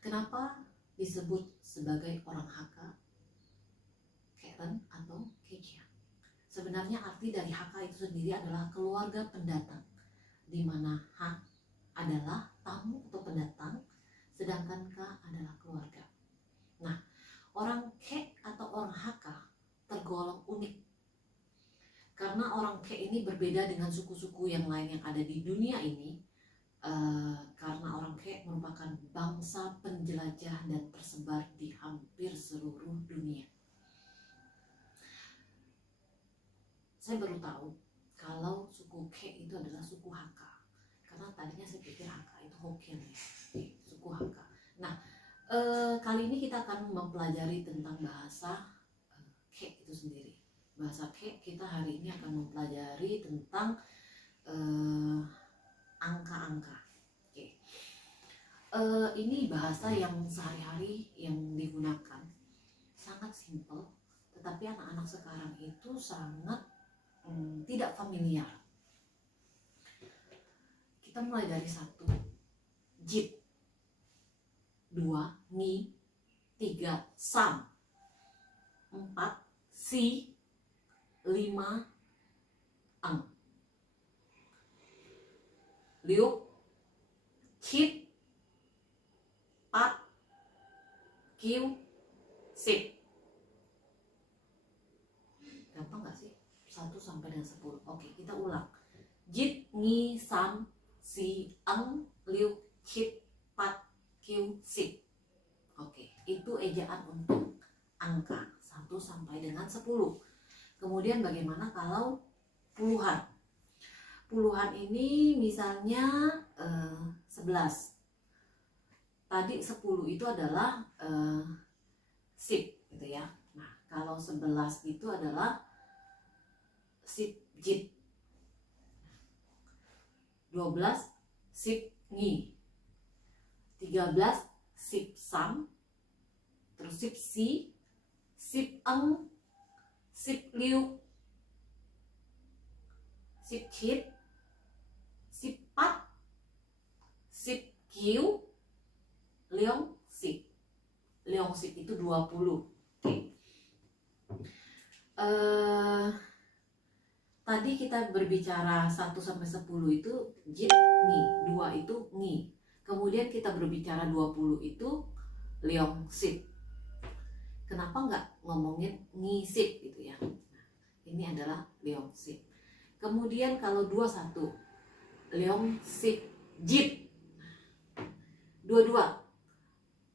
Kenapa disebut sebagai orang Hakka, Karen atau Kejia? Sebenarnya arti dari Hakka itu sendiri adalah keluarga pendatang, di mana Hak adalah tamu atau pendatang, sedangkan Ka adalah keluarga. Nah, orang Ke atau orang Hakka tergolong unik karena orang Ke ini berbeda dengan suku-suku yang lain yang ada di dunia ini. Karena orang Ke merupakan bangsa penjelajah dan tersebar di hampir seluruh dunia. Saya baru tahu kalau suku Ke itu adalah suku Hakka, karena tadinya saya pikir Hakka itu Hokkien ya, suku Hakka. Nah, kali ini kita akan mempelajari tentang bahasa Ke itu sendiri. Bahasa Ke kita hari ini akan mempelajari tentang angka-angka. Oke. Ini bahasa yang sehari-hari yang digunakan sangat simpel, tetapi anak-anak sekarang itu sangat tidak familiar. Kita mulai dari 1, jit, 2, ni, 3, sam, 4, si, 5, ang, liuk, chit, pat, kiu, sip. Gampang gak sih? 1 sampai dengan 10. Oke, kita ulang. Jit, ngi, sam, si, ang, liuk, chit, pat, kiu, sip. Oke, itu ejaan untuk angka 1 sampai dengan 10. Kemudian bagaimana kalau puluhan? Puluhan ini misalnya 11. Tadi 10 itu adalah sip gitu ya. Nah, kalau 11 itu adalah sip jit. 12 sip ngi. 13 sip sam. Terus sip si, sip ang, sip liuk, sip chit, sip pat, sip kiu, leong sip. Leong sip itu 20. Oke. Tadi kita berbicara 1 sampai 10 itu jit ngi, 2 itu ngi. Kemudian kita berbicara 20 itu leong sip. Kenapa nggak ngomongin ngi sip gitu ya? Nah, ini adalah leong sip. Kemudian kalau 21 leong sip jit. 22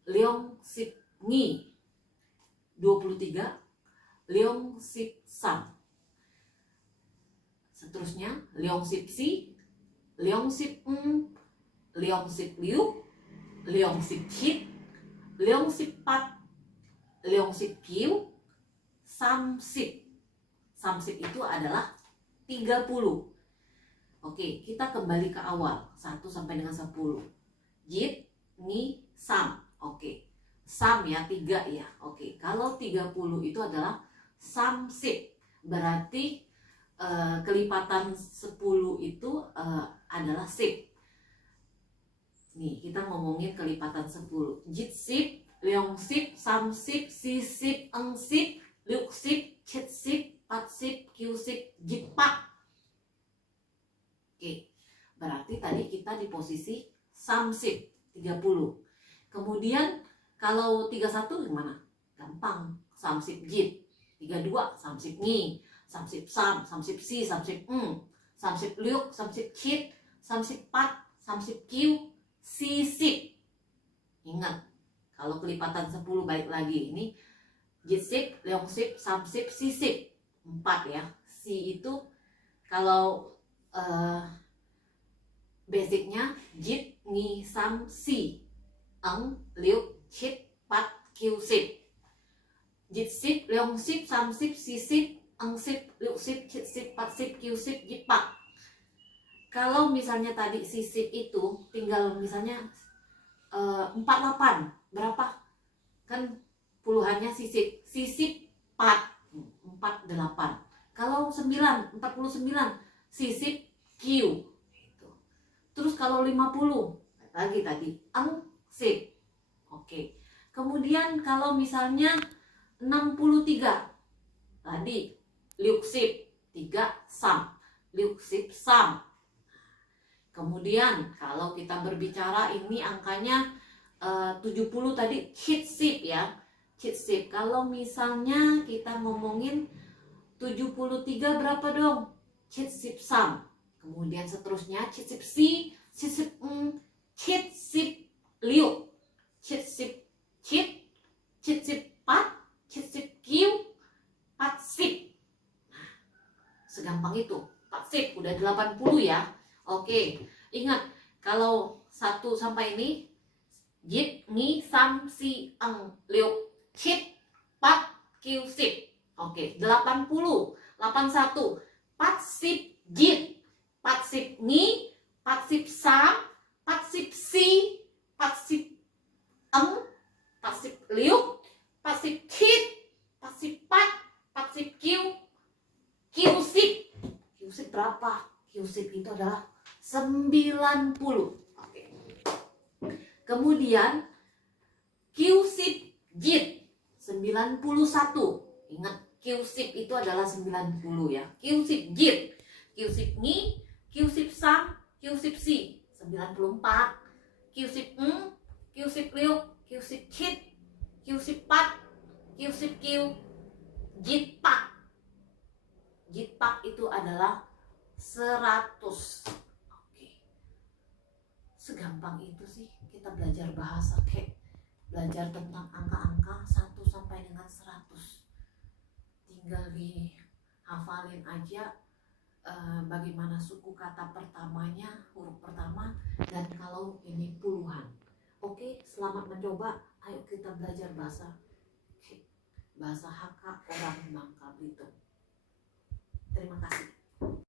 leong sip ngi. 23 leong sip sam. Seterusnya leong sip si, leong sip ng, leong sip liu, leong sip chit, leong sip pat, leong sip kiu, sam sip. Sam sip itu adalah 30. Oke, kita kembali ke awal 1 sampai dengan 10. Jit, ni, sam. Oke. Sam ya, 3 ya. Oke, kalau 30 itu adalah sam sip. Berarti kelipatan 10 itu adalah sip. Nih, kita ngomongin kelipatan 10. Jit sip, leong sip, sam sip, si sip, eng sip, liuk sip, chit sip, pat sip, kiu sip, jit pak. Oke, berarti tadi kita di posisi sam sip 30. Kemudian kalau 31 gimana? Gampang, sam sip jit. 32 sam sip ngi, sam sip sam, sam sip si, sam sip ng, sam sip liuk, sam sip chit, sam sip pat, sam sip kiu, si sip. Ingat, kalau kelipatan 10 balik lagi ini jit sip, leong sip, sam sip, si sip. 4 ya. Si itu kalau basicnya jit, ngi, sam, si, ang, liuk, chit, pat, kiu sip. Jit sip, leong sip, sam sip, si sip, ang sip, liuk sip, chit sip, pat sip, kiu sip, jit pak. Kalau misalnya tadi si sip itu tinggal misalnya 48, berapa? Kan puluhannya si sip pat 48. Kalau 9, 49 si sip kiu gitu. Terus kalau 50 lagi tadi ang sip. Oke. Kemudian kalau misalnya 63 tadi liuk sip 3 sam, liuk sip sam. Kemudian kalau kita berbicara ini angkanya 70 tadi chit sip ya. Chit sip. Kalau misalnya kita ngomongin 73 berapa dong? Chit sip sam. Kemudian seterusnya chit sip si, chit sip chit sip liu, chit sip chit, chit sip pat, chit sip kiu, pat sip. Nah, segampang itu. Pat sip udah 80 ya. Oke, ingat kalau 1 sampai ini jip, ni, sam, si, eng, liu, chit, pat, kiu, sip. Oke, 80, 81, pat sip jit, pat sip ni, pat sip sam, pat sip si, pat sip eng, pat sip liu, pat sip chit, pat sip pat, pat sip kiu, kiu sip. Kiu sip berapa? Kiu sip itu adalah 90. Oke. Kemudian kiu sip jit 91. Ingat kiu sip itu adalah 90 ya. Kiu sip jit, kiu sip ni, kiu sip sam, kiu sip si 94. Kiu sip kiu sip liu, kiu sip chit, kiu sip pat, kiu sip kiu, jit pak. Jit pak itu adalah 100. Oke. Segampang itu sih kita belajar bahasa, kayak belajar tentang angka-angka 1 sampai dengan 100. Tinggal dihafalin aja bagaimana suku kata pertamanya, huruf pertama, dan kalau ini puluhan. Oke, selamat mencoba. Ayo kita belajar bahasa Hakka orang Bangka Belitung.